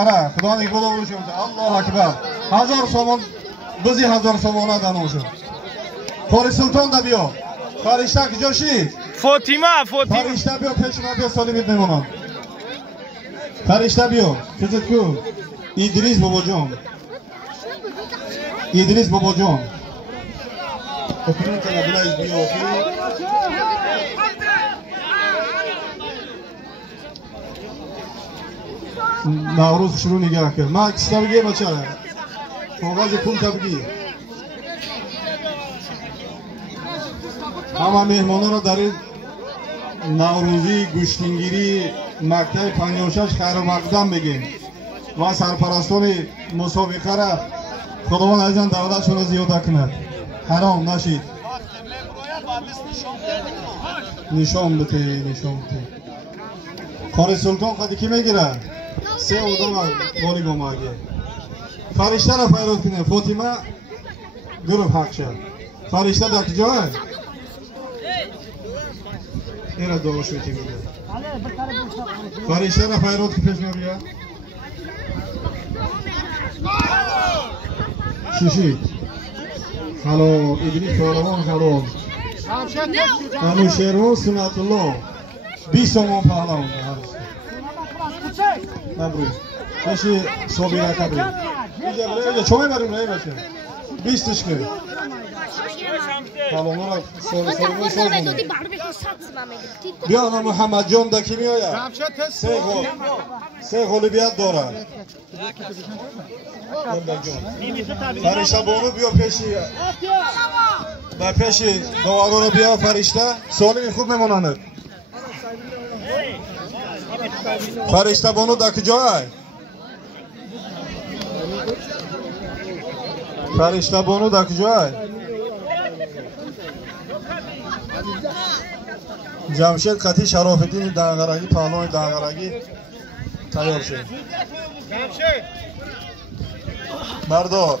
Xudoning qo'li bo'lsin. Allohu akbar. 1000 so'm bizi 1000 so'mdan olsun. Qori Sulton da biyo. Farishta Joshi. Fatima. Farishta biyo peşime biyo solim etmeymonan. Farishta biyo. Kızıtku. İdris Babajon. İdris Babajon. Okunun kana bilayız biyo. Navruz şunu nigah kır. Ma kitabı bacha. Kog'oz pul tabgi. Hamma mehmonlar dar Navruzi Gushtingiri maktab 56 xayr maqdam begin. Va sarparastoni musobiqa ra Xudovand azizan davlatshuni ziyoda qiladi. Harom nashid. Nishon bite. Qori Sulton qadi kim egira? Se odam voli bo'lmagi. Farishta ra fayrod kine Fatima guruh haqcha. Farishta da joy. Era doğuş öteki. Farishta ra fayrod kipesma biya. Shishi. Halo, İdris Pahlavon halo. Anu Shervo Sunatulloh. 20 so'm pahlavon. Nabru. Beşi sobira kabri. Iyice çoğu verim ne yapıyorsun? 20 tışkı. Tamam ona sorun. Bir ana Muhammed John da kim ya? Seyholi biat dora. Farishta bunu biyo peşi. Ve peşi doğarını biyo farishta. Solim khub memonanır. Farishta bunu da kijoy. Farishta bunu da kijoy. Jamshed Qati Sharofeddin Dang'aragi Pahlon Dang'aragi tayyor shud. Jamshed Bardor.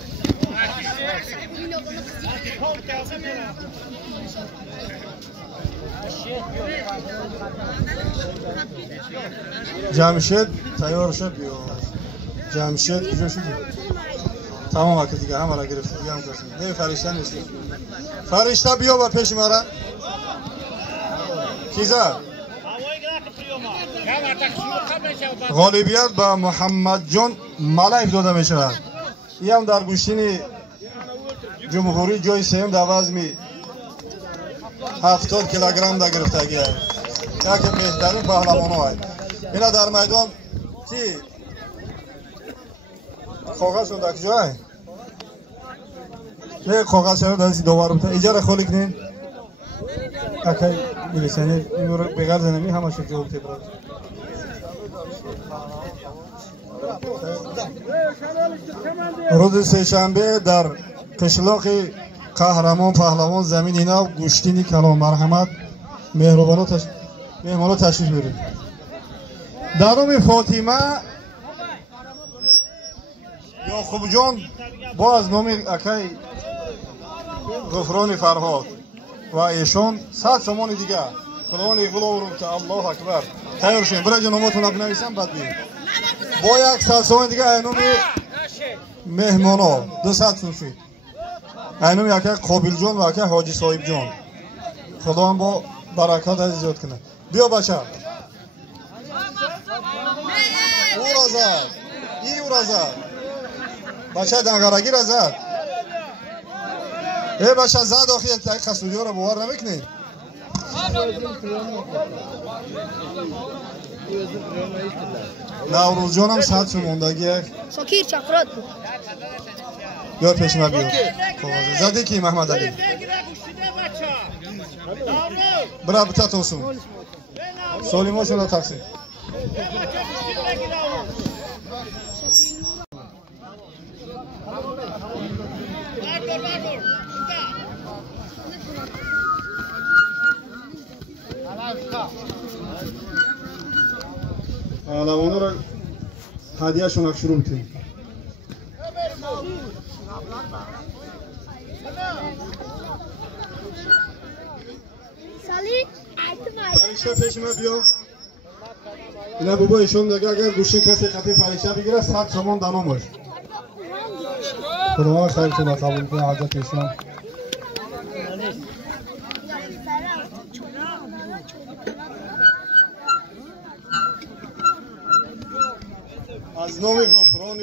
Jamshed tayyor shud. Jamshed kujо shud. Tamam vakit دیگه همه را گرفت دیگه هم کسی نه فرشته نیست. فرشته بیا و پیش مرا کیزا غالبیت به محمد جان ملایف داده می شود. این هم در گوشتین جمهوری جای سیم در وزن 70 کیلوگرم دا گرفتگی است. یکی بهترین پهلوان های اینا در میدان چی کاغذ رو در کجای نه کاغذ شده دستی دوباره بتا اجاره خالی کنین اکی میرسنی این رو بغیر زنمی همه شد جواب تبرد روز سه‌شنبه در قشلاق قهرمان پهلوان زمین اینا گوشتینی کلام مرحمت مهمانو تشریف میریم درام فاطمه یعقوب جان باز نام اکی غفران فرهاد و ایشان 100 سوم دیگه خداوند اقبال رو که الله اکبر تیار شین برای نامتون بنویسم بعد بگید با 100 سوم دیگه اینوم مهمانا 200 سوم شد اینوم یکی قابل جان و یکی حاجی صاحب جان خداوند با برکات از زیاد کنه بیا بچه او رازد او رازد بچه دنگرگی را زد ای بچه زد آخی یک قصودی ها را باور نمیکنی نوروز جان هم 100 سوم موندگی شاکیر چقرات بود بیار پیش ما بیار زدی کی محمد علی برا بتا توسون سالیماشون را تقسیم پهلوانا را هدیه شون شروع میکنیم فرشته پیش ما بیا اینا بابا ایشون دیگه اگر گوشی کسی خطی فریشه بگیره 100 تومان دانومش. خدا خیر کنه قبول کنه حاجت ایشون. از نام غفران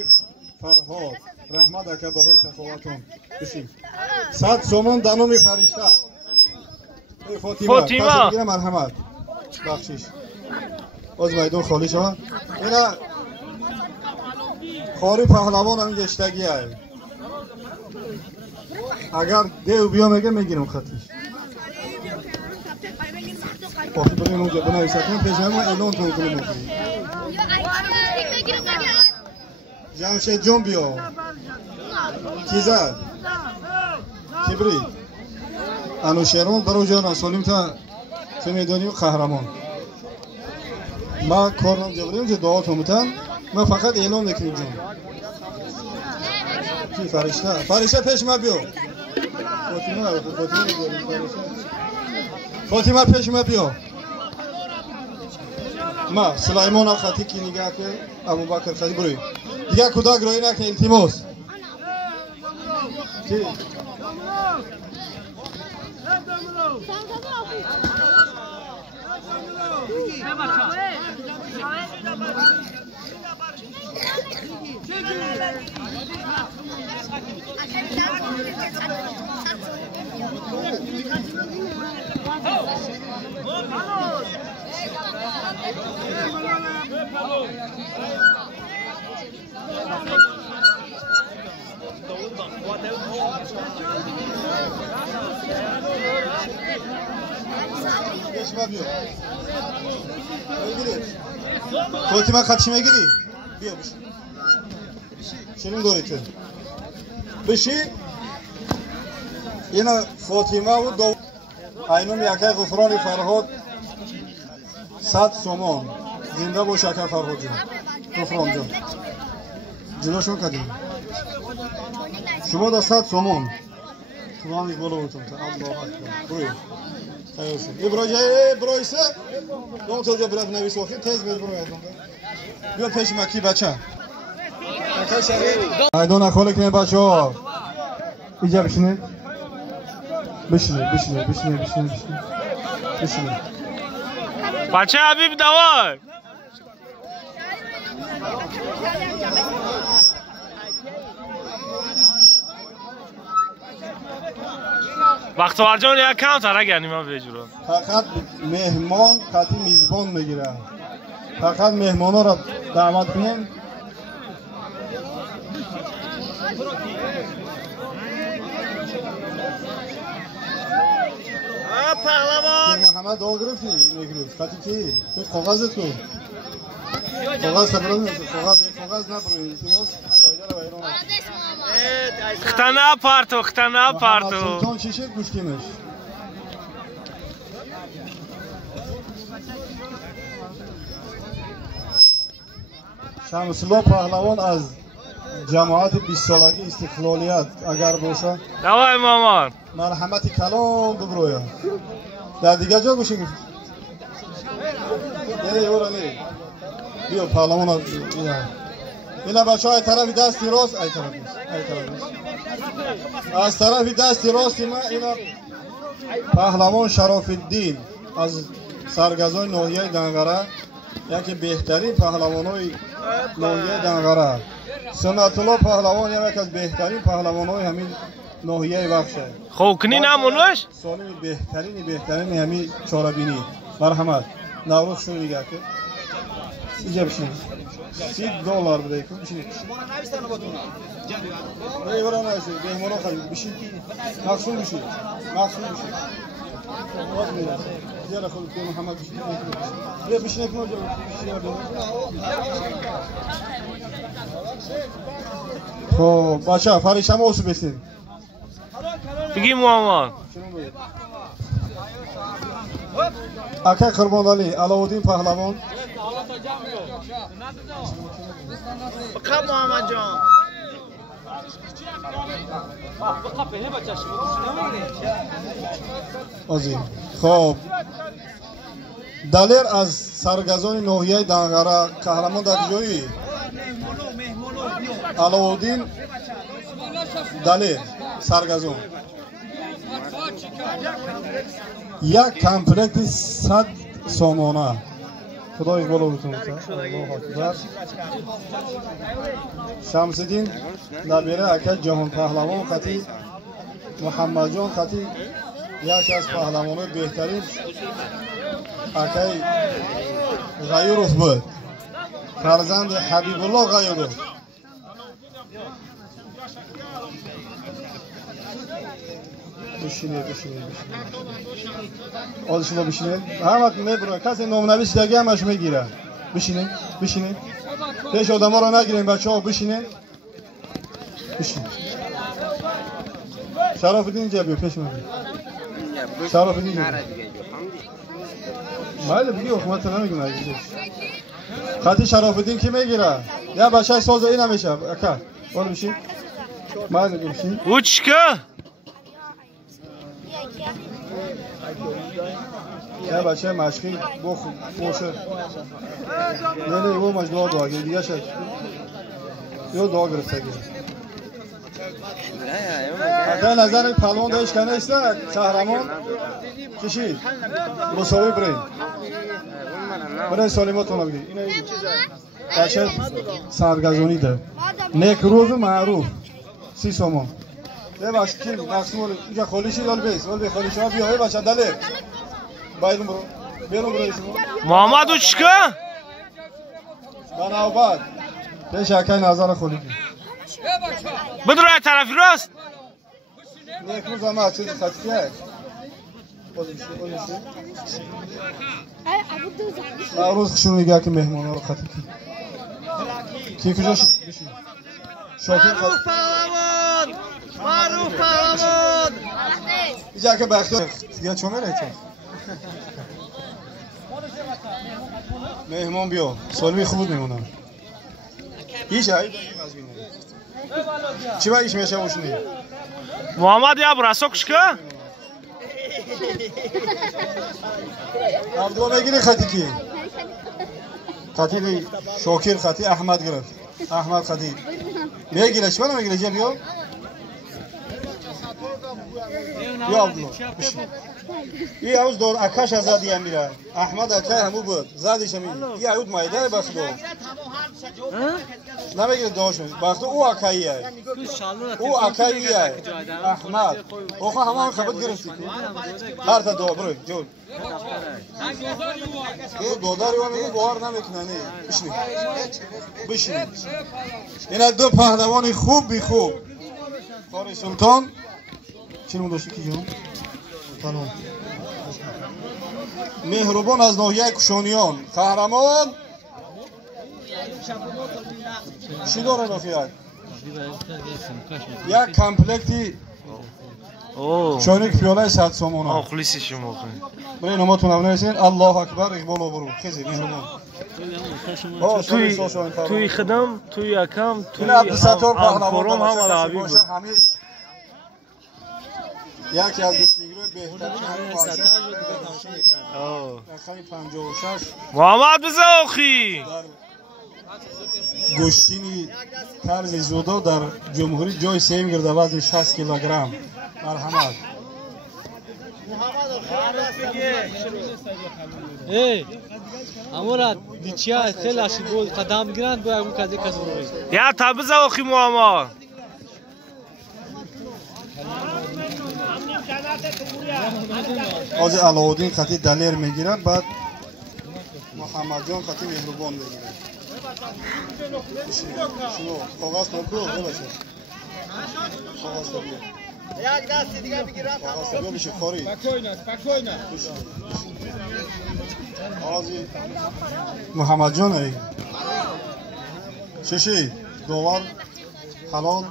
فرهاد رحمت اکا برای سخاوتون بشین 100 تومان دانوم فرشته فاطمه بگیره مرحمت بخشش از میدون خالی شود اینا خاری پهلوان هم گشتگی هست اگر دیو بیا میگه میگیرم خطیش پاکی بریم اونجا بنویساتون پیش همه اعلان تو کنیم میگیریم جمشید جون بیا کی زد کبری انوشیرون برو جان سالیم تا چه میدونیم قهرمان ما کارم جبریم که دعا تو متن ما فقط اعلام میکنیم جان کی فرشته پیش ما بیا فاطمه پیش ما بیا ما سلیمان خطی کی نگاه که ابوبکر خطی بروی دیگه کودک روی نکن التماس کی فاطمه خطی میگیری؟ بیا بشی چنین دوری تو بشی اینا فاطمه و دو اینم یکی غفران فرهاد 100 تومان زنده باش یکی فرهاد جان غفران جان جلوشون کدیم شما دا 100 تومان شما هم بالا بودتون تا الله اکبر بروی ابراهیسه دون تو جا برد نویس وقتی تیز بیر برو یادم بیا پیش مکی بچه ایدون اخواله کنه بچه ها اینجا بشینید بشینید بچه حبیب دوار وقت ورجان یک کم تره گردیم ها بجورا فقط مهمان قطعی میزبان میگیره فقط مهمان ها را دعوت کنیم پهلوان محمد دعا گرفتی میگروز قطعی کی؟ تو کاغذ تو کاغذ تبرون کاغذ نبروی فایده رو ایران ختنه پارتو سلطان چیشه گوشتیمش شمس الله پهلوان از جماعت 20 سالگی استقلالیت اگر باشه دوای مامان مرحمت کلام ببرویا در دیگه جا گوشیم بیا پهلوان اینا بچه های طرف دستی راست از طرف دستی راست اینا پهلوان شرف الدین از سرگزای ناحیه دنگره یکی بهترین پهلوان های ناحیه دنگره سنت الله پهلوان یکی از بهترین پهلوان های همین ناحیه بخشه خوکنی نمونوش سالم بهترین همین چاربینی مرحمت نوروز شو نگه که اینجا بشین $30 بده کن بشین برای نایسی بهمانا خرید بشین مقصود بشین باز میره زیاره خود که محمد بشین بیا بشین اکنو جا خب بچه فریش همه اوسو بسید بگی مامان اکا قربان علی علاءالدین پهلوان بقى محمد جان عظیم خب دلیر از سرگزان ناحیه دنگره قهرمان در جای علاءالدین دلیر سرگزان یک کمپلکت 100 سامانه خدایش بالا بتونه. شمس‌الدین نبیره اکا جهان پهلوان خطی محمد جان خطی یکی از پهلوانان بهترین اکای غیوروف بود فرزند حبیب الله غیوروف. بشینید آدشون بشینید همه میبرن کسی نامنویس دیگه همش میگیره. بشینید پیش آدم ها رو نگیرین بچه ها. بشینید شرف الدین اینجا بیا پیش من. شرف الدین ماله بگی حکومت نمیگه نگیره. خطی شرف الدین کی میگیره؟ یا بچه ساز این نمیشه اکا بالا بشین ماله بشین اوچکه یا بچه مشقی باشه نه او مجدوها دعا گیر دیگه شد یا دعا گرفته گیر اگه نظر پلوان داشت کنه ایسته قهرمان کشید مساوی برین سالیماتون رو بگید این بچه سرگزانی ده نیک روز معروف 30 سامان یه بچه کی مقصول اینجا خالیشی دال بیس ول خالیشی ها بیای بچه دله باید برو محمد اوچکه بنابرای پیش اکای نظر خالی بدر طرفی راست نیک روز همه چیز خطیه معروض خشون میگه که مهمان ها رو خطی کی کجا شد شاکر معروف پهلوان اینجا که بختیار دیگه چون میره مهمان بیا سالمی خوب میمونم هیچ هایی چی باید ایش میشه باشونی محمد یا براسو کشکه عبدالله میگیری خطی کی خطی شاکر خطی احمد گرفت احمد خطی میگیره چی باید میگیره بیا یا عبدالله این عوض دار اکاش از زدی هم میره احمد اکای همو بود زدیش هم میره این عود مایده بخدو نمیگیره داشت بخدو او اکایی های او اکایی های احمد اوخه همه هم خبت گرفتی هر تا دو بروی جول دوداری و میگه باور نمیکنه بشینید این دو پهلوان خوب بی خوب قاری سلطان چیمون داشتی کی جان؟ سلام مهربان از ناحیه کشانیان قهرمان چی داره رفیق؟ یک کمپلکتی شاینک پیاله 100 سامانه آخلیسی شما برای نماتون هم نرسین الله اکبر اقبال و برو خیزی مهربان توی خدم توی اکم توی همکارم هم عربی بود یکی از گشتیگیروی بهترین خیلی 56 محمد بزاخی گشتینی طرز زودا در جمهوری جای سیم گرده وزن 60 کیلوگرم مرحمت امورات دیچیا خیلی اشی بود قدم گیرند باید اون کسی کسی روی یا تا بزاخی محمد آز علاءالدین خطی دلیر میگیره بعد محمد جان خطی مهربان میگیره شنو کاغذ تو ببشه کاغذ تو یک دست دیگه بگیرم کاغذ تو بشه کاری спокойно آزی محمد جان ای چشی دوار حلال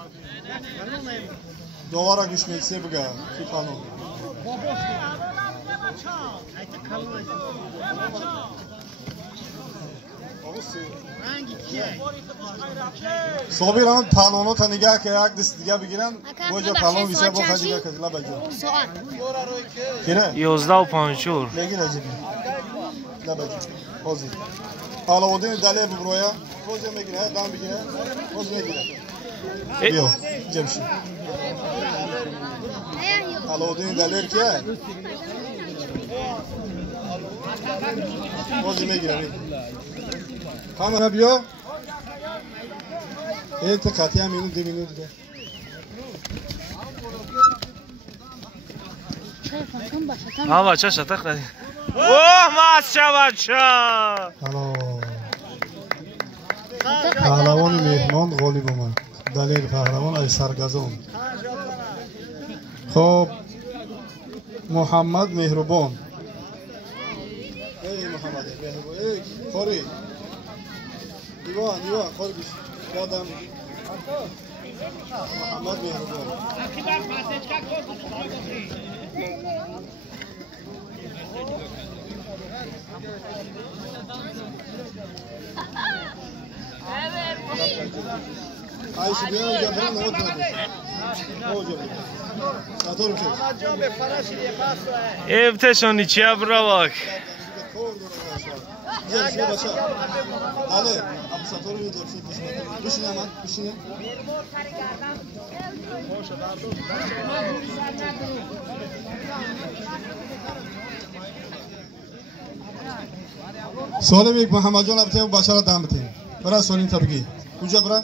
دوارا گوش میکسی بگه کی حلال صابر هم پهلوانا تا نگه که یک دست دیگه بگیرن باجا پهلوان بیشه با خواهد دیگه کسی لبجا کره 11 و 54 بگیر عجبی لبجا حاضر علاءالدین دلیل ببرویا باز میگیره دام بگیره باز میگیره بیا جمشید علاءالدین دلیل که باز میگیره همه بیا یک تا قطعی هم اینو 2 minut دیگه ها بچه شتق دادی اوه ماسچه بچه پهلوان مهمان غالب اومد دلیل پهلوان از سرگزان خب محمد مهربان ای محمد مهربان ای خوری دیوان خوری بیش یادم محمد مهربان Ayşe diyor ya ben ne oldu? Hocam. Satır mısın? Evteşon içiye bura bak. Gel şuraya başa. Ali, abi satır mı diyorsun? Düşün hemen, düşün. سالم یک محمد جان ابتدای بچه‌ها دم بتیم. برای سالین تبگی. کجا برای؟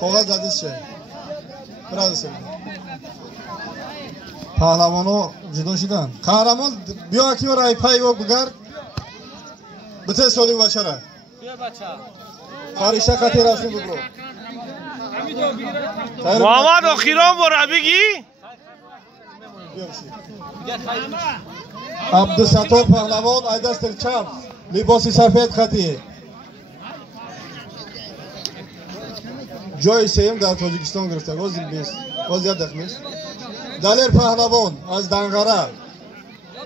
کاغذ دادیش چه؟ برای سال. پهلوانو جدا شدن. قهرمان بیا کی برای پای و بگرد. بته سالی بچه را. بیا بچه. خارجه کتی رفتیم بگو. محمد آخیران برای بگی؟ عبدالستار پهلوان ای دست چپ لباس سفید خطی جای سیم در تاجیکستان گرفته باز یاد دخمیست دلیر پهلوان از دنگره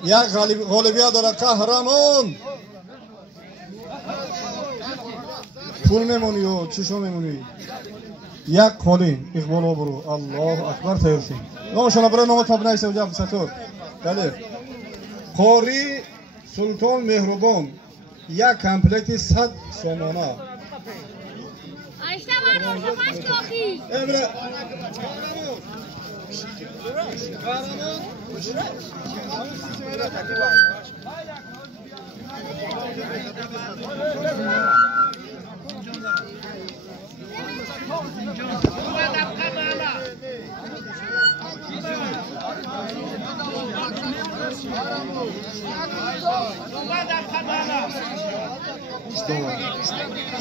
یک غالبیت داره قهرمان پول میمونی و چشم میمونی یک خالین اقبال ها برو الله اکبر تیرسی نامشانه برای نامت مبنیسه و جب ستور دلیر قاری سلطان مهربان یک کمپلکت 100 سامانه امره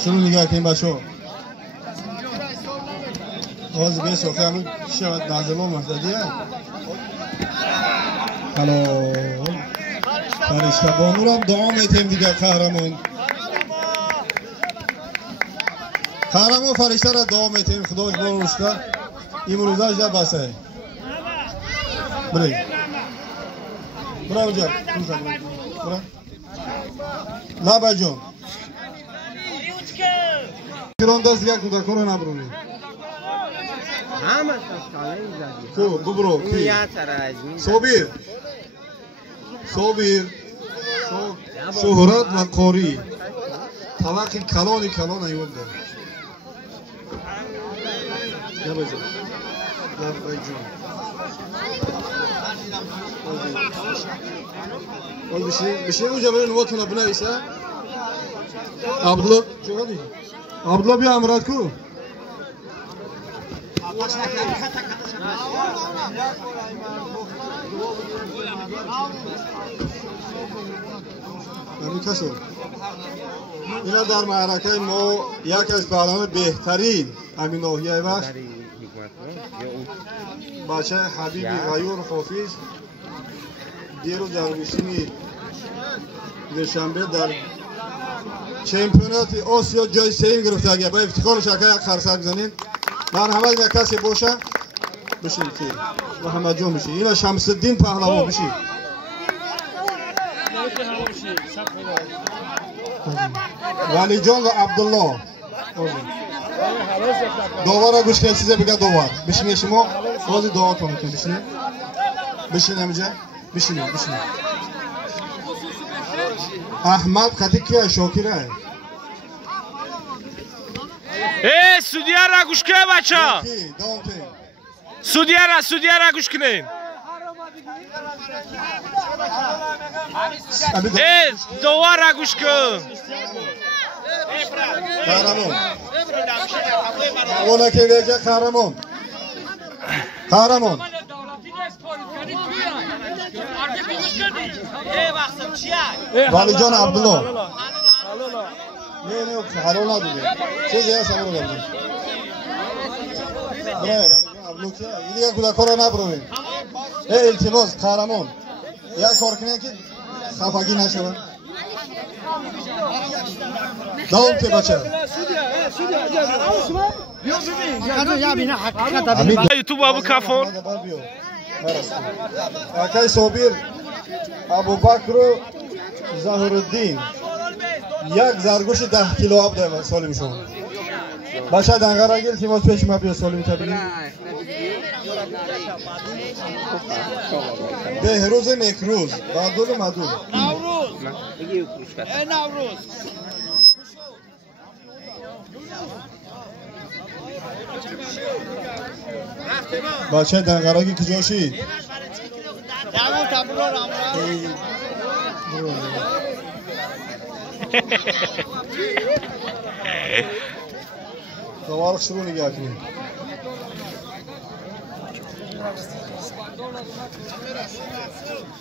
شنو نگاه کنیم بچه آز بیس وقتی همون شود نازلون مهددیه حالا فرشته بانور هم دوام ایتیم دیگه قهرمان فرشته را دوام ایتیم خداش بار روشته این روزاش در بسه برای برای بجا برای لابا جون ایران دست یک کودکان رو نبرونی همه تسکاله این کو ببرو کی صابیر شهرت و قاری طبق کلان ایوان داره لابا جون بشین اونجا برای نواتونه بنویسه عبدالله بیا امراد کو اینا در معرکه ما یک از پهلوان بهترین همین ناحیه وقت بچه حبیبی غیور حافظ دیروز در روسینی دوشنبه در چمپیونات آسیا جای سیم گرفته. اگه با افتخار شکر یک خرسک بزنین مرحمت یک کسی باشه بشین که محمد جان بشین اینا شمس الدین پهلوان بشین ولی جان و عبدالله داور گوش که چیزه بگه داور بشین شما بازی دعا کنید بشین همینجا بشین احمد خطی کیا شاکره سودیا را گوش که بچه سودیا را گوش کنین دوار را گوش کن قهرمان اونا که ویجه قهرمان ولی جان عبدالله نه حلال نداره چیزی هست همون رو بردیم برای عبدالله که این دیگه کودکا را نبروین التماس قهرمان یک کار کنه که خفگی نشون دوام که بچه یوتیوب ابو کافون اکای صابر ابو بکر و ظهرالدین یک زرگوش 10 کیلو آب ده سالم شما بچه دنگره گل تیماز پیش ما بیا سالم تا بگیم بهروز نکروز بادول مدول نوروز بچه دنگره که جاشی دوارق شروع نگاه کنیم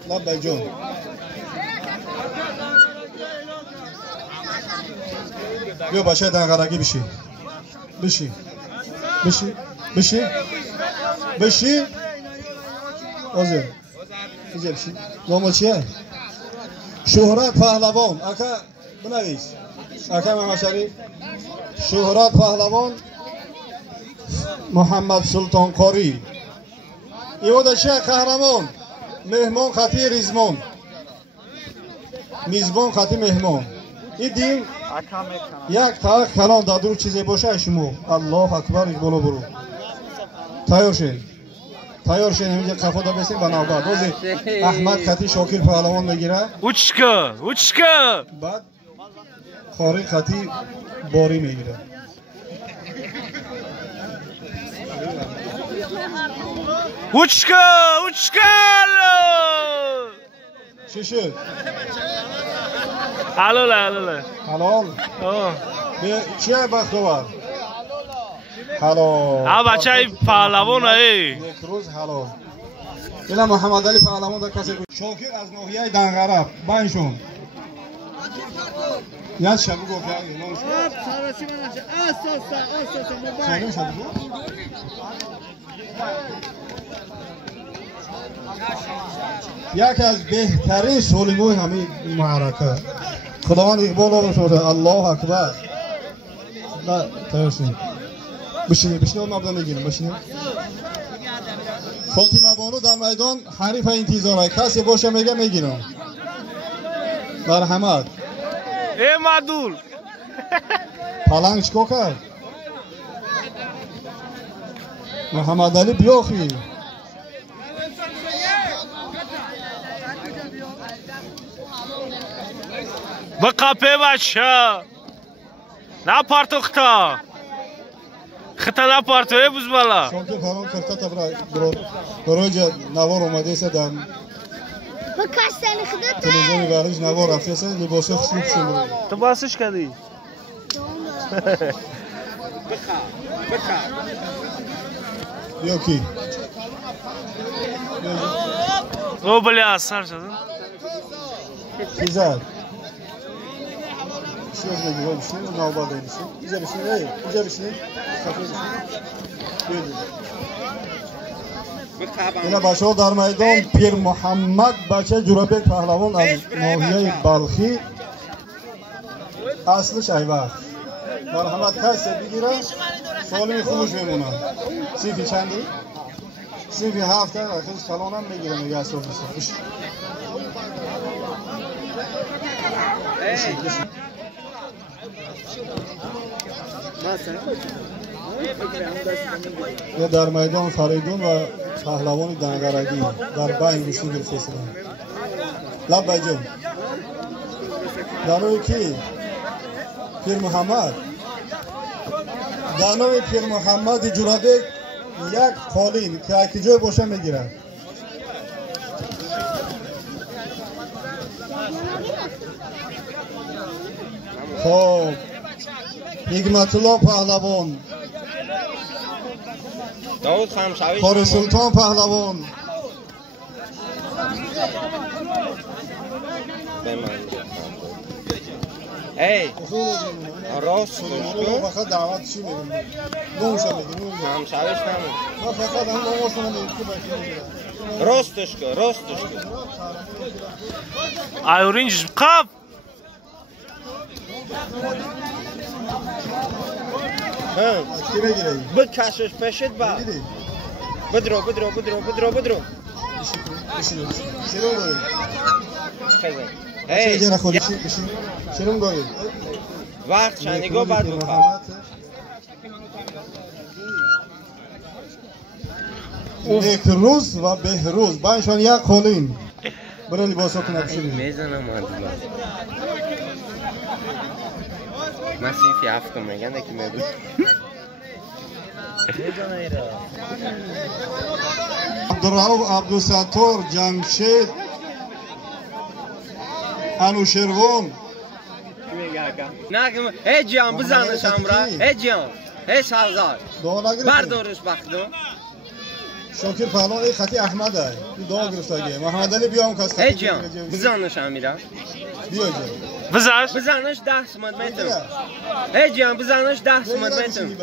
لبای جون بیا بچه دنگرگی بشی آزم اینجا بشی نامو چیه؟ شهرت پهلوان اکا بنویس اکا محمد شهرت پهلوان محمد سلطان قاری ایودا چه قهرمان مهمان خطی ریزمان میزبان خطی مهمان این دین یک تا کلان دادور چیزی باشه شما الله اکبر بالا برو تایار شین اینجا قفا دا بسیم بنابرد روزی احمد خطی شاکر پهلوان میگیره اوچکا بعد خاری خطی باری میگیره اوچکا چی شد؟ حلال چیه بختوار؟ حلال بچه ای پهلوان ای یک روز حلال اینا محمد علی پهلوان در کسی شاکر از ناحیه دنگره بینشون یک شبی گفت یک از بهترین سولیموی همین معرکه خداوند اقبال آقا شده الله اکبر نه تایرشین بشینید مبدا میگیرم بشینید فاطمه بانو در میدان حریف انتظاره کسی باشه میگه میگیرم مرحمت مدول پلنگ چکو کرد محمد علی بیاخی بقاپه بچه نه پارتو خطا نه پارتو بوز بالا شاکر فران کرتا تا برای جا نوار اومده سه دم تلویزیونی برایش نوار رفته سه لباسه خسروب شده تو باسش کردی؟ بیا کی؟ او بلی اثر شدن کی زد؟ شیخ نگیره بشنید و نوباده بشنید اینجا بشنید اینا بچه ها در میدان پیر محمد بچه جورابک پهلوان از ناحیه بلخی اصلش ایوه مرحمت کسی بگیره سالمی خوش بمونه سیفی چندی؟ سیفی هفته اخیش کلان هم میگیره میگه اصلا بشه در میدان فریدون و پهلوان دنگرگی در بین گوشتی گرفته شدن لب بجون دانوی کی؟ پیر محمد. دانوی پیر محمد جورابک یک قالین که اکی جای باشه میگیرن. خب حکمت الله پهلوان، داود خمشوی، خار سلطان پهلوان، ای راست من فقط دعوت چی میدم نوشم میگیم خمشویش نمون من فقط هم نوشم میگیم که باید راستش کن راستش کن آیورینج قاب کی بگیره بکشش پشت با بدرو بدرو بدرو بدرو بدرو شروع داریم خزن چه جرا خودی بشین شروع داریم وقت شنیگاه بعد بکن یک روز و بهروز بایشان یک قالین برای لباساتون ابشونید میزنم من سیفی هفتم میگن که میگوید عبدالرؤوف عبدالستار جمشید انوشیروان نه که ای جان بزنش امرا ای جان ای سالزار بردارش بخدم شاکر پهلوان ای خطی احمد های دعا گرفتگی محمد علی بیام کس خطی ای جان بزنش امیرا بیا جان بزنش بزنش 10 سمت میتونم ای جان بزنش 10 سمت میتونم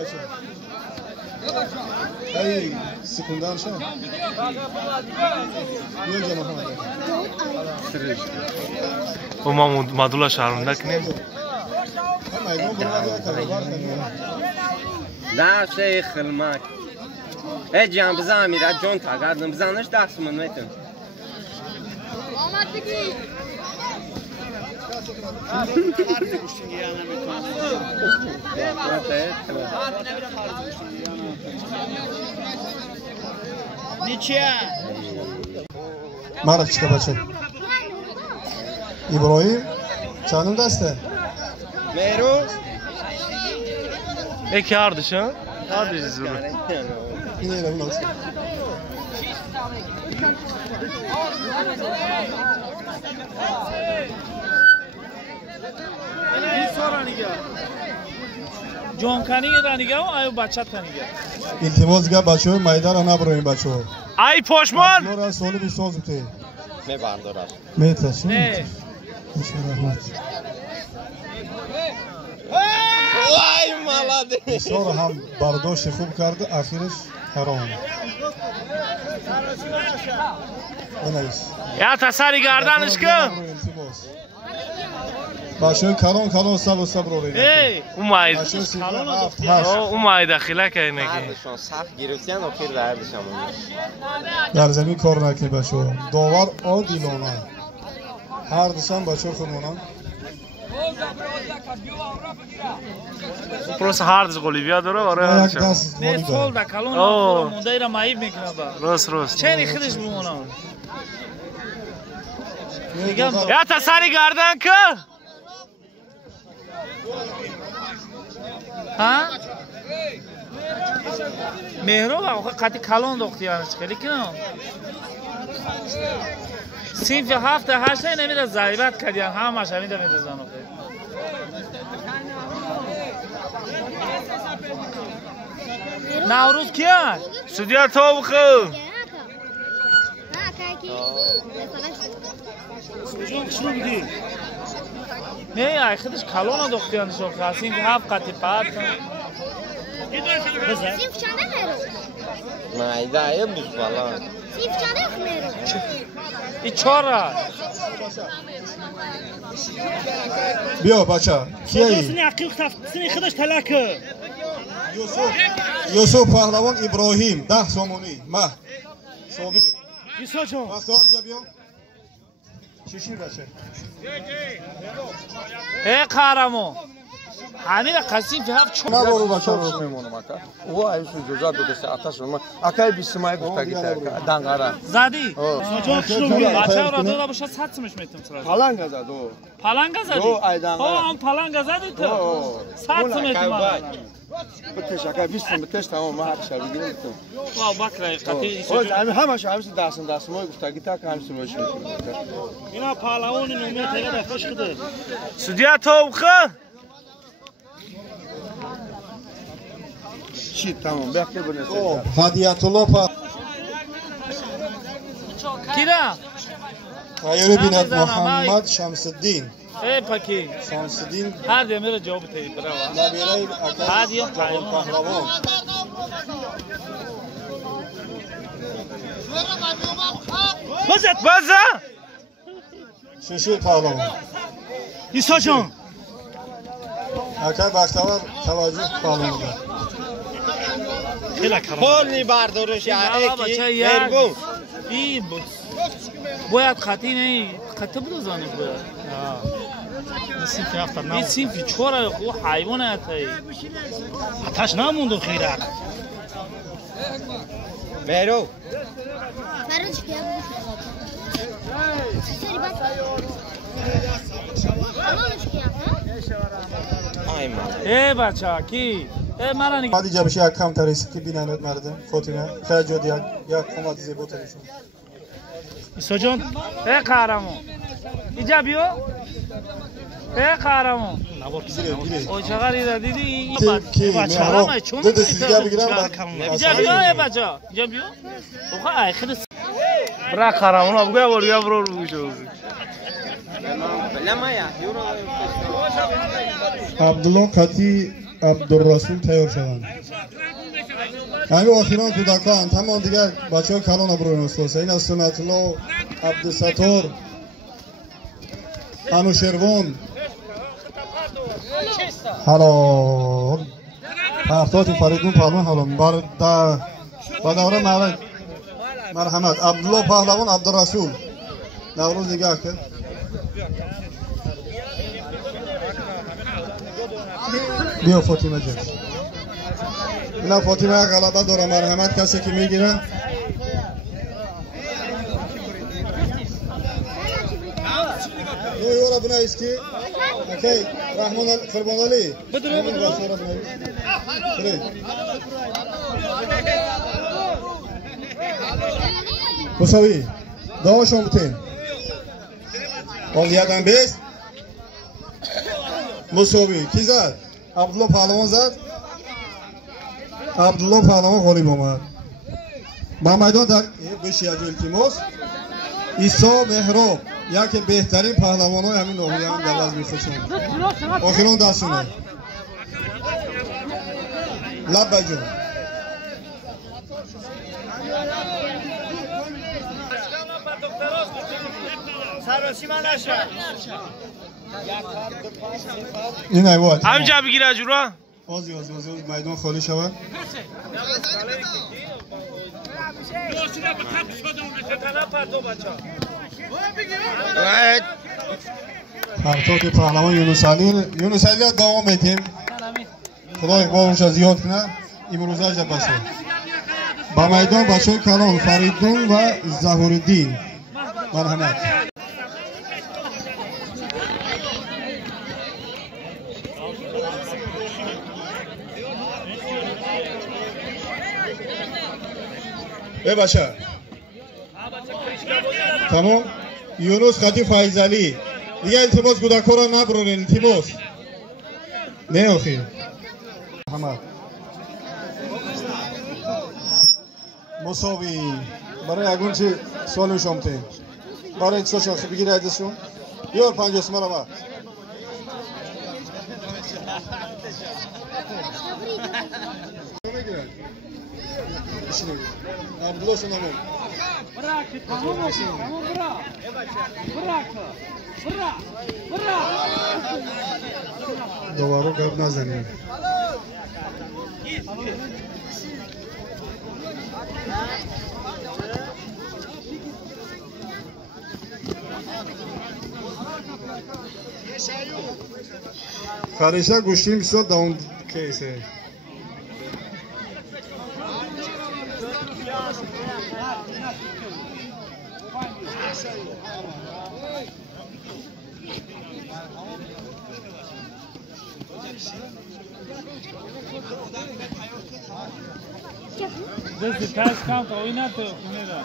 ای سکندان شد بیا جان محمد و ما مدولا شهرونده کنیم نه شیخ المک ای جان بزن امیرا جون تا گردم بزنش 10 سمت میتونم مرد چکه بچه ابراهیم چندم دسته میرو یکی هردش ها؟ هردش زورو این ایره بنا بسید جانکنی رانیگه و آیو بچت کنیگه التماس گه بچه های میدان را نبرویم بچه ها ای پشمان نور سالی بیستان زوته میبردارم میترس نه رحمت وای مالاده بسیار هم برداشت خوب کرده اخیرش حرام بنویس یا تسری گردنش کن بچه های کلان کلان سب و سب رو رینه ای اون ماید بچه های سیده هفت هشت اون ماید دخیله که اینگی هردشان سخت گرفتین آخر وردشان در زمین کار نکنی بچه ها داور عادلانه هر دستان بچه ها خودمونن پروس هردش قلیبیا داره یک آره دست نه مالی سال داره در کلون اوه. مونده را معیب میکنه با راست چه خودش بمونم میگم یا تسری گردن که ها مهرو آخه قطعی کلون دختی هنش خیلی کنم سینف هفته هشته نمیده زایبت کردیم همه مشهمیده میده زنو نوروز کیه؟ سودیا تو بخو نه ای خودش کلون دختی هنش آخه سینف هفت قطعی پاد بزن سیف چنده میرو؟ مایده ای بوش بالا سیف چنده میرو؟ ای چهار بیا بچه کیه ای؟ سنی عقیل خفت سنی خودش تلکه یوسف پهلوان ابراهیم 10 سامونی مه صابیر یوسف جان وقت آرجا بیا شیشی بچه ای قهرمان همین قسیم که هفت چون نبارو بچه رو میمونم اتا او ایسو جزا دو دسته آتش رو اکای بیسمای گفته گیتر دنگارا زدی بچه را دو باشه ساتمش میتونم سراغ پالنگ زدو پالنگ زدی دو ایدنگارا هم پالنگ زدی تو ساتم میتونم بتش اکای بیسم بتش تمام ما هر شب بگیریم واو بکره قطعی او همش دستمای گفته گیتر که همش روش میکنه اینا پالون نمیاد دیگه خوش کده سودیا توخه چی تمام بخیر بنویسید هدیت الله پا کیدا خیر بیند محمد شمس الدین ای پاکی شمس الدین هر دی میره جواب تی برا نبیره هادی پهلوان بزن ششیر پهلوان ایسا جان اکای بختور توجه پهلوان کلی بردارش یکی هرگون این باید خطی نه خطی بروزانه باید این سیفی چوره خو حیوان هتایی آتش نمونده خیرک برو فرج کیا سری بس تمامش کیا ای من ای بچه کی ای مرا نگه هادی جبشی یک کم تریسی که بینند مردم فاطمه خیلی جدی یک کمات زیبا تریشون ایسا جان ای قهرمان اینجا بیو ای قهرمان او چقدر ایده دیدی این بچه همه چون دو دستی دیگه بگیرم اینجا بیو ای بچه اینجا بیو اوخه ای خیلی برا قهرمان اب گیا برو رو گوشو لما یا یورو عبدالله قطی عبدالرسول تیار شدند همین آخران کودکان تمام دیگر بچه ها کلان ابروی نسلوسه این از سنت الله عبدالستار انوشروان حالا هفتاتی فریدون پهلوان حالا با دوره مرحمت عبدالله پهلوان عبدالرسول نوروز نگاه کرد بیا فاطمه جان اینا فاطمه غلبه داره مرحمت کسی که میگیره یورا بنا اسکی اوکی رحمان قربان علی مساوی داشون بتین آلیادن بیست مساوی کی زد؟ عبدالله پهلوان زد عبدالله پهلوان غالب آمد با میدان در بشی از التماس عیسی مهراب یکی بهترین پهلوان های همین ناحیه هم در وزن میخوشند آخران دستونه لب بجون این ایوات همینجا بگیر اجورا آزی میدان خالی شود پرتوت پهلوان یونس علی دوام میدیم خدا اقبالش زیاد کنه امروز اجا باشه با میدان بچه کلان فریدون و ظهورالدین مرحمت بچه تمام یونس خطی فایزعلی دیگه التماس کودکان را نبرونین التماس نه آخی محمد مساوی برای اگون چی سوالو شامته برای اکسا شاخی بگیره ادشون بیار 50 اسمه را با عبدالله شنامون دوباره گرد نزنیم Karışa guştiyim bisiyor daun keyse. This is ters count oynadı Hümeyra.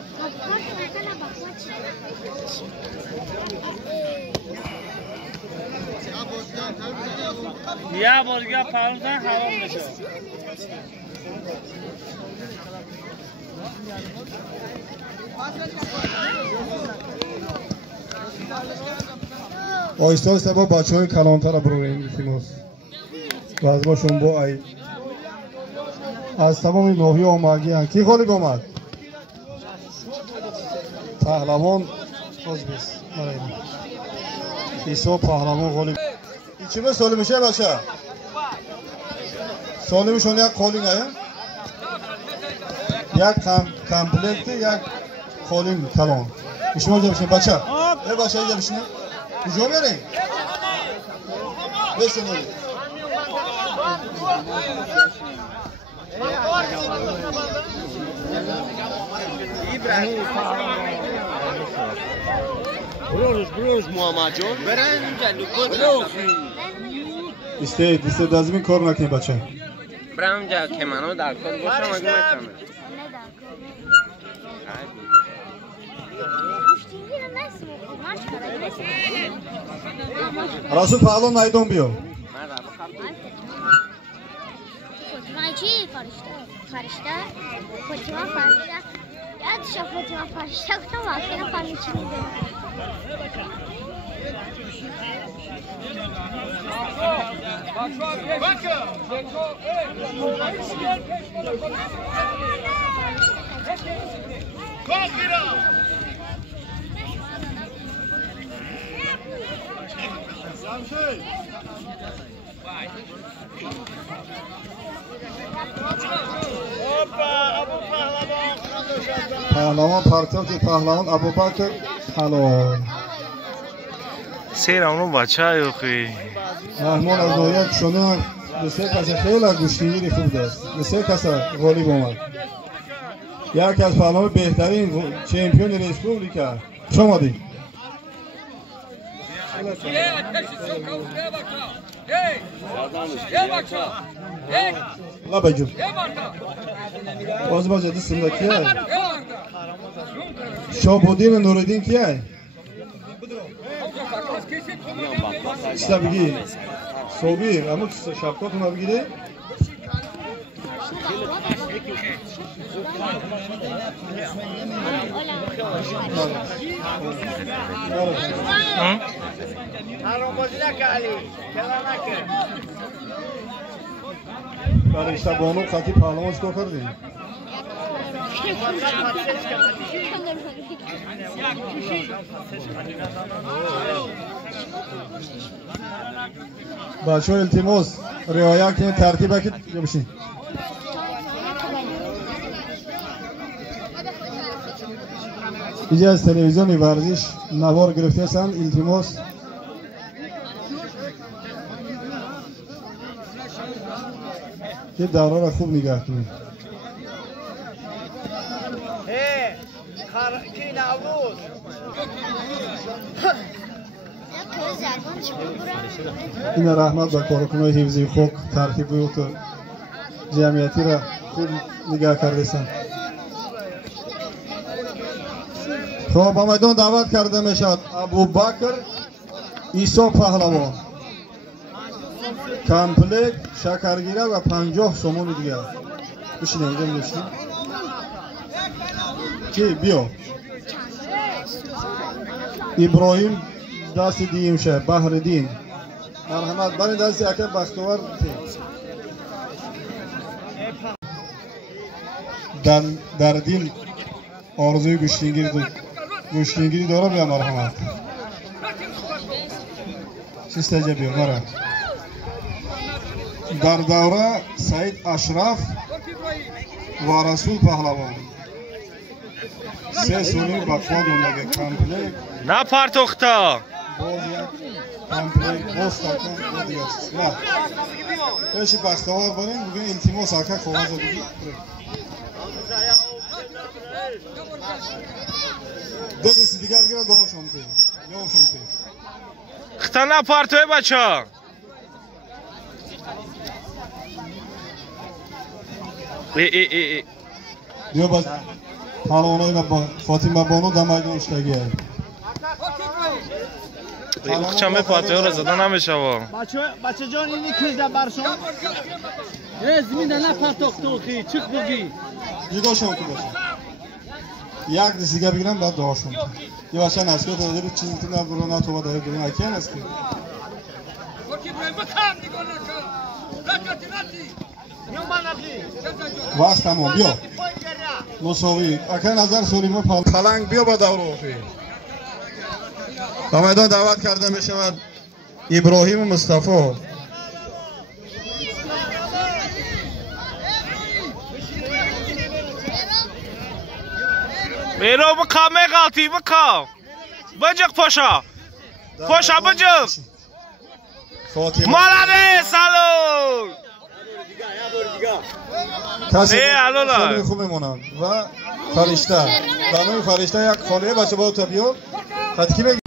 Ya borga pardan havam bشه. آهسته آهسته با بچه‌های کلانتر برو تیموس و از باشون با ای از تمام نوحی آمگی هم کی غالب آمد؟ پهلوان خوزبیس ایسا پهلوان غالب این چی به سالی میشه بچه؟ سالی میشون یک قالین های؟ یک کمپلیت یک قالین کلان شما اینجا بشین بچه ای بچه اینجا بشین کجا میرین؟ بسین اولی بروز محمد جان برن جلو دیسته دازمی کار نکنی بچه برم اونجا که منو در کن باشم اگه میتونم رسول پهلوان نایدون بیو چی فرشته فاطمه فرشته یادش فاطمه فرشته گفتم واقعا فهمیدم چی میگه پهلوان پرتاب پهلوان ابوبکر حلال سیر اونو بچه های خوی محمود از نوعیت شده بسیار کسی خیلی گوشتگیری خوب دست بسیار کسی غالب آمد یکی از پهلوان بهترین چمپیون ریسپوبلیکا شما دی لابا جو باز باز دستم کیه شابودین و نوردین کیه چیزا بگی صوبی اما شبکات ما بگیره برای شبانو خطی پهلوان چکار کردی؟ بچه ها التماس رعایت کنید ترتیب کنید بشین اینجا از تلویزیون ورزش نوار گرفته هستن التماس که دوره را خوب نگاه کنید کی نوروز این رحمت به کارکنان حفظی خوک ترتیب و جمعیتی را خوب نگاه کرده‌اند. خب با میدان دعوت کرده میشد ابوبکر عیسی پهلوان کمپلیت شکرگیره و 50 سومون دیگه بشین اینجا میشین چی بیو ابراهیم دست دیم شه بحردین مرحمت برای دست یکی بختور در دل آرزوی گوشتینگیری داره بیا مرحمت چیست اینجا بیا مرحمت در دوره سعید اشرف و رسول پهلوان سه سونی بخواد اونگه کمپلیت نه پرتوختا باز یک کامپلیت باز تکن و دیگه است نه باشی بختوار برین بگه التماس اکا کاغذ رو بگی دو دستی دیگر بگیره دوشون تی اختنا پارتوی بچه ها ای بیا باز پهلوانای فاطمه بانو در میدان اشتگی هست اخچمه پارتوی رو زدن نمیشه بچه جان اینی کش در برشان زمین نه پرتاخت اوخی چک بگی جدا شما که باشه یک دستی دیگر بگیرم بعد دوشون یه بچه نسکه داده رو چیزی تو نبرو نه تو باید بریم اکی هست که وقت تمام بیا مساوی اکی نظر سلیمه پلنگ بیا با دور اوخی با میدان دعوت کرده می شود ابراهیم مصطفی بیرو بکا میگاتی بکا بجک پاشا بجک مالده سالو کسی خیلی خوب میمونند و فرشته بانوی فرشته یک خالیه بچه با تو بیو خطکی بگی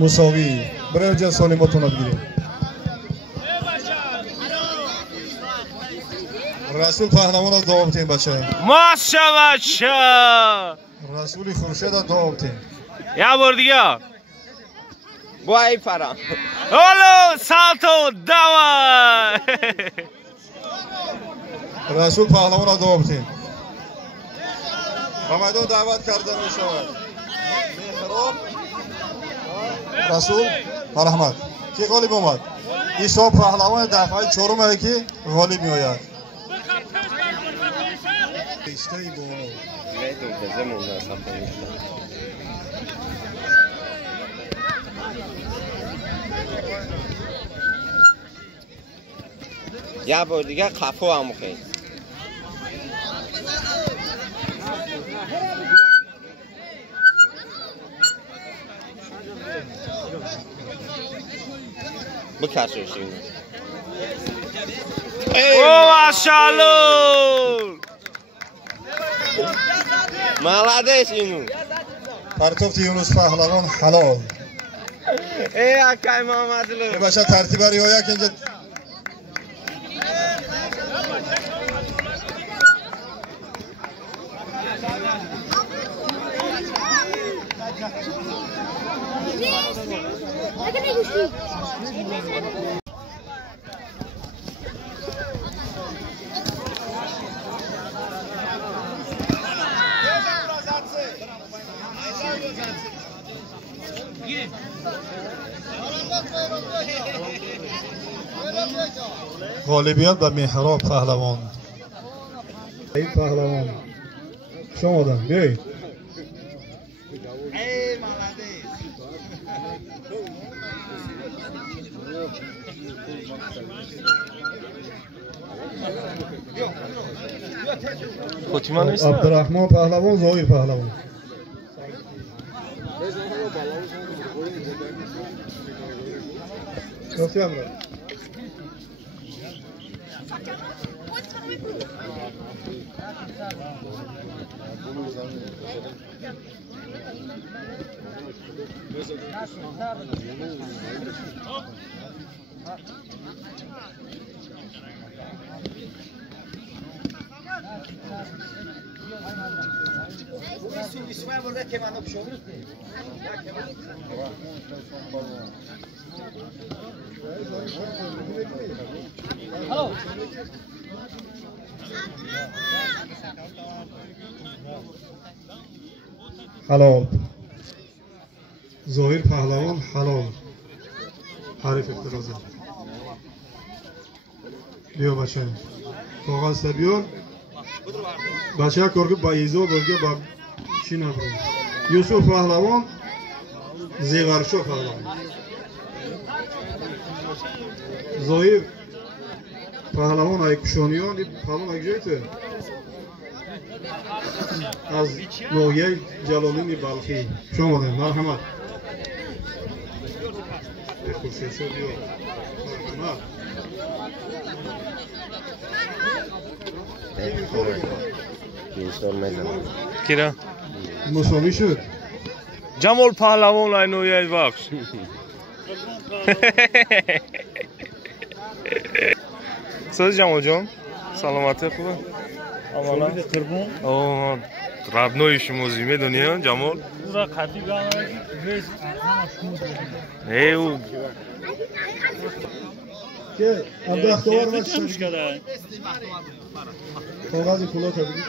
مساوی برای اونجا سالیماتون رو بگیریم رسول پهلوان رو دعا بتیم بچه ماشه بچه رسولی خورشید رو دعا بتیم یا بار دیگه بای فرام اولو سالتو دوا رسول پهلوان رو دعا بتیم با میدان دعوت کرده می شود مهراب رسول مرحمت که غالب اومد ایسا پهلوان دفعه چهارم که غالب می آید یا بار دیگه قفو هم خیلی بکشش اینو او ماشالله مالدش اینو پرتوفت یونس پهلوان حلال ای اکای محمد لو این باشه ترتیب رعایت که اینجا غالبیت به مهراب پهلوان این پهلوان شما آدم بیایید عبدالرحمن پهلوان ظاهر پهلوان گفتی امرا حلال ظاهر پهلوان حلال حرف افترازه بیا بچه کاغذ بیار بچه کارگو با ایزا برگه با چی نبرو یوسف پهلوان زیغرشو پهلوان ظاهر پهلوان ای کشانیان پهلوان ای جایته از نوحیه جلالین بلخی شما ده مرحمت بخصوص شد یا مرحمت کیرا مساوی شد جمال پهلوان ای نوحیه بخش سوز جمال جان سلامتی خوبه اولا قربون اوه родной شما میدونی جمال پورا خطی گانا بیس ایو که ابداختوار و چمش کرده کاغذ پولا تا بگید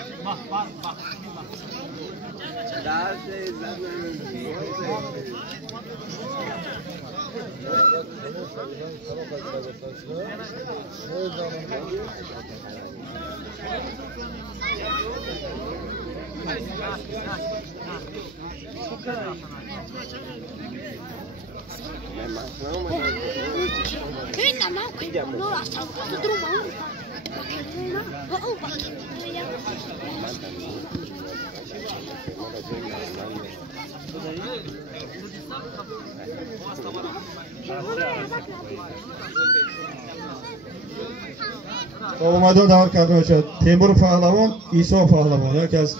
اومدن دعوت کرده باشد تیمور پهلوان عیسی پهلوان یکی از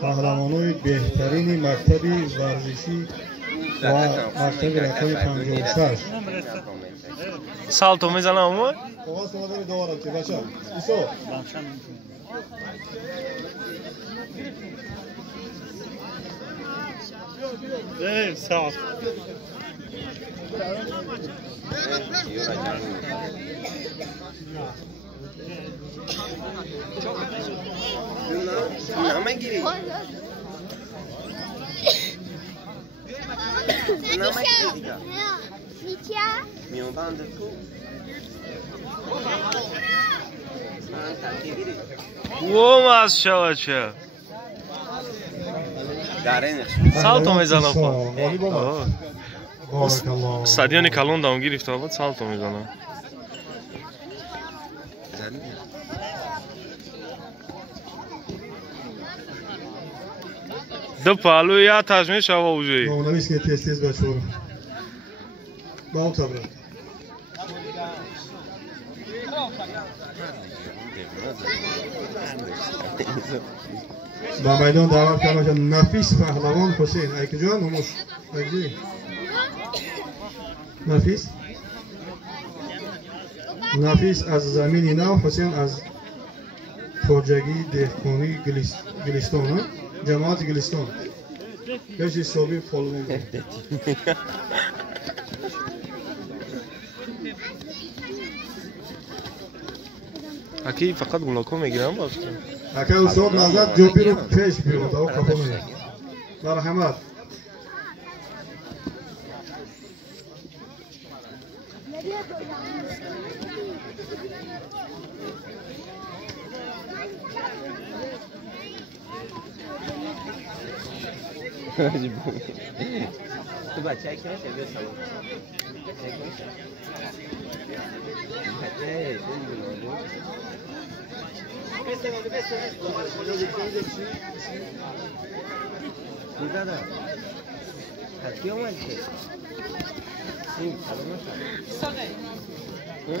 پهلوان‌های بهترین مکتب ورزشی و مکتب رقم 56 سالتو میزنم اومد کاغذ اومده می دوارم که بچه عیسی ای ساعت Nama giri. Nama giri ka. Mitya. Miu bandı ku. او ماشاءالله Garen. سالتو میزنم بارک الله استادیون کلون دام گرفته بود سالتو میزنم دو پالو یا تاجمی شوا وجوی ما نمیشه که تیز تیز بچور با اون تبره با میدان دعوت کرده باشد نفیس پهلوان حسین ایک جان نموش ایک نفیس نفیس از زمین نو حسین از خوجگی دهقانی گلستان جماعت گلستان کسی صوبی فالمون اکی فقط گلاکو میگیرم باز اکی استاد نظر جوبی رو پیش بیرد او کپا میگه مرحمت Tu baca ikna seviyor sana. Burada da. Katıyor mu ki? Sim, kalma. Sogay. Hı?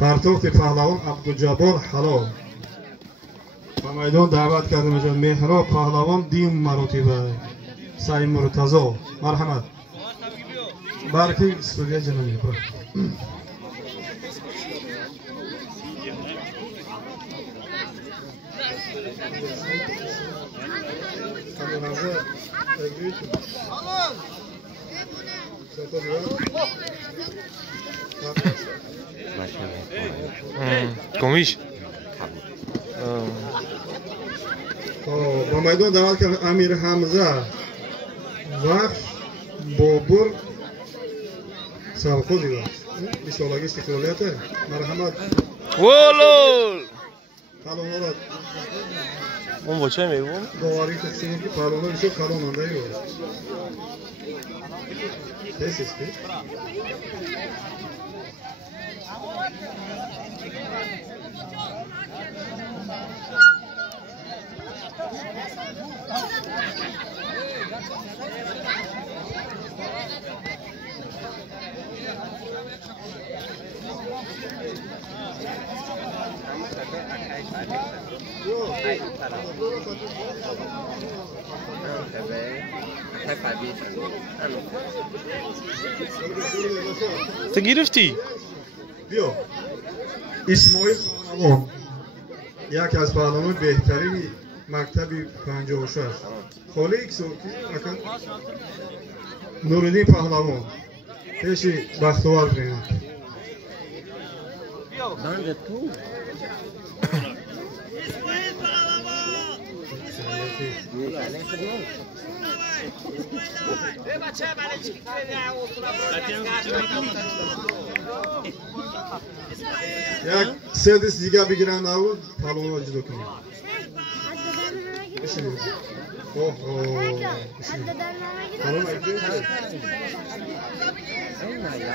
پرتوخت پهلوان عبدالجبار حلال با میدان دعوت کرده میشد مهراب پهلوان دیم مرتبه سعی مرتضی مرحمت برکی استودیو جنوبی برو کمیش با میدان دعوت کرد امیر حمزه وقت بابر Sarkozy var. İnşallah istikrarlıyat. Merhamet. Volol. Kalon olar. اون با چه میگون؟ Davari tutsun ki kalonlar bir şey kalon onda yok. Ses isti. تو گرفتی؟ بیا اسماعیل پهلوان یکی از پهلوان بهترین مکتب 56 خاله یک سوکی اکن نورالدین پهلوان پیشی بختوار برینه بند تو یک سه دست دیگه بگیرن او پهلوان رو جدا کنیم بشینیم پهلوان اگه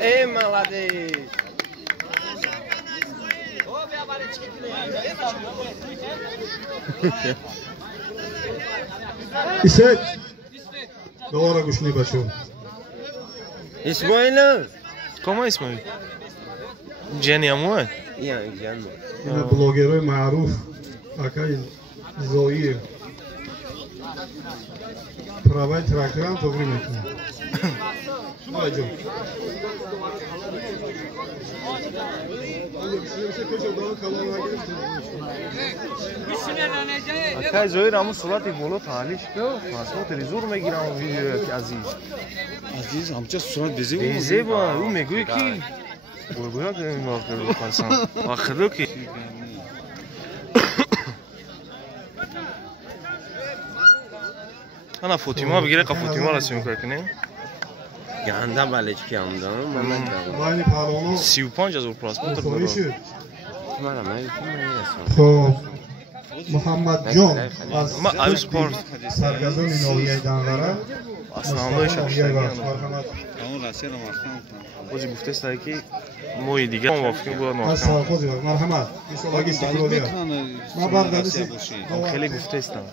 ای молодец İsmet دوباره گوشنی بچو اسماعیل کما اسمایی؟ جنی هموه؟ یعنی جنو اینا بلاگرهای معروف اکای زایی پروای تراکتور هم توقری میکنه آی جون اکای زویر همون صورتی بولو تحلیش که پاسپورت ریزور میگیرم و ویدیو که عزیز همچه صورت بیزی بیزی با او میگوی کی بگویا که این واقع رو کنسان آخر کی انا فوتیما بگیره که فوتیما رسیم کنه گنده بلچ کیم دارم باینی پهلوانو 35,000 پاسپورت مصابی شد من خب محمد جان از ما ایوس پارت سرگزم ناحیه دنغره اصلا ناحیه بخش مرحمت همون رسیل مفتم بازی گفته است که موی دیگه موافقیم بود از موافقم سرخوزی بخش مرحمت ایشالا اگه استقلالی هست ما بردردیسی خیلی گفته استم